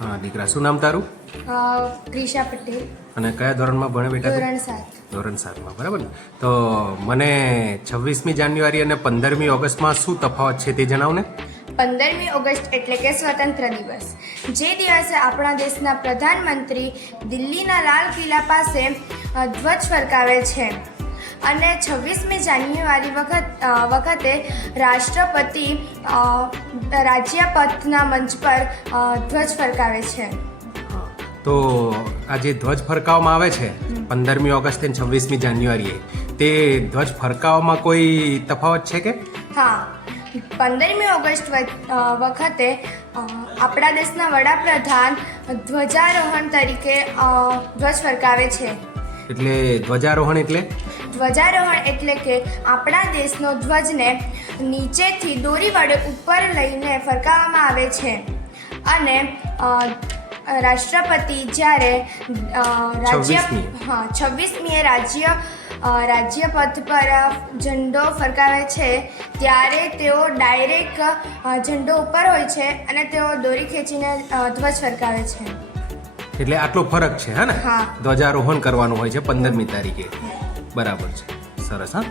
હા દીકરા, શું નામ તારું? ક્રિશા પટેલ. અને કયા ધોરણમાં ભણે બેટા તું? ધોરણ 7. ધોરણ 7માં, બરાબર ને? તો મને 26મી જાન્યુઆરી અને 15મી ઓગસ્ટમાં શું તફાવત છે તે જણાવ ને. 15મી ઓગસ્ટ એટલે કે સ્વતંત્ર દિવસ, જે દિવસે આપણા દેશના પ્રધાનમંત્રી દિલ્હીના લાલ કિલ્લા પાસે ધ્વજ ફરકાવે છે. અને 26મી જાન્યુઆરી વખતે રાષ્ટ્રપતિ રાજ્યપથના મંચ પર ધ્વજ ફરકાવે છે. તો આ જે ધ્વજ ફરકાવવામાં આવે છે 15મી ઓગસ્ટ અને 26મી જાન્યુઆરીએ, તે ધ્વજ ફરકાવવામાં કોઈ તફાવત છે કે? હા, 15મી ઓગસ્ટ વખતે આપણા દેશના વડાપ્રધાન ધ્વજારોહણ તરીકે ધ્વજ ફરકાવે છે. એટલે ધ્વજારોહણ એટલે? ધ્વજારોહણ એટલે કે આપણા દેશનો ધ્વજને નીચેથી દોરી વડે ઉપર લઈને ફરકાવવામાં આવે છે. અને રાષ્ટ્રપતિ જ્યારે 26મીએ રાજ્યપથ પર ઝંડો ફરકાવે છે, ત્યારે તેઓ ડાયરેક્ટ ઝંડો ઉપર હોય છે અને તેઓ દોરી ખેંચીને ધ્વજ ફરકાવે છે. એટલે આટલો ફરક છે, હા ને? હા. ધ્વજારોહણ કરવાનું હોય છે 15મી તારીખે. બરાબર છે, સરસ. હા.